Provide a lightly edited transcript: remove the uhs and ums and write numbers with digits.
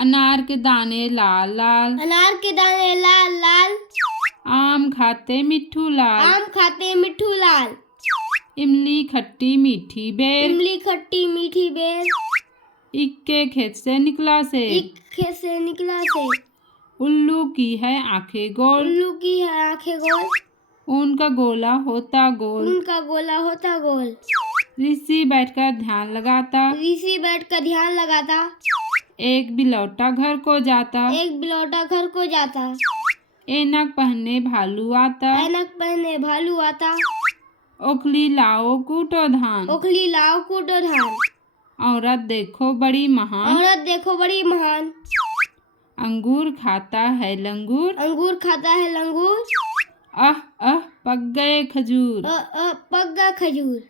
अनार के दाने लाल लाल, अनार के दाने लाल लाल, आम खाते मिट्ठू लाल, आम खाते मिट्ठू लाल, इमली खट्टी मीठी बेर, इमली खट्टी मीठी बेर, इक्के खेत से निकला से, एक खेत से निकला से, उल्लू की है आंखें गोल, उल्लू की है आंखें गोल, उनका गोला होता गोल, उनका गोला होता गोल, ऋषि बैठकर ध्यान लगाता, ऋषि बैठकर ध्यान लगाता, एक बिलौटा घर को जाता, एक बिलौटा घर को जाता, ऐनक पहने भालू आता, ऐनक पहने भालू आता, ओखली लाओ कूटो धान, ओखली लाओ कूटो धान, औरत देखो बड़ी महान, औरत देखो बड़ी महान, अंगूर खाता है लंगूर, अंगूर खाता है लंगूर, अह अह पक गए खजूर। पक गया खजूर।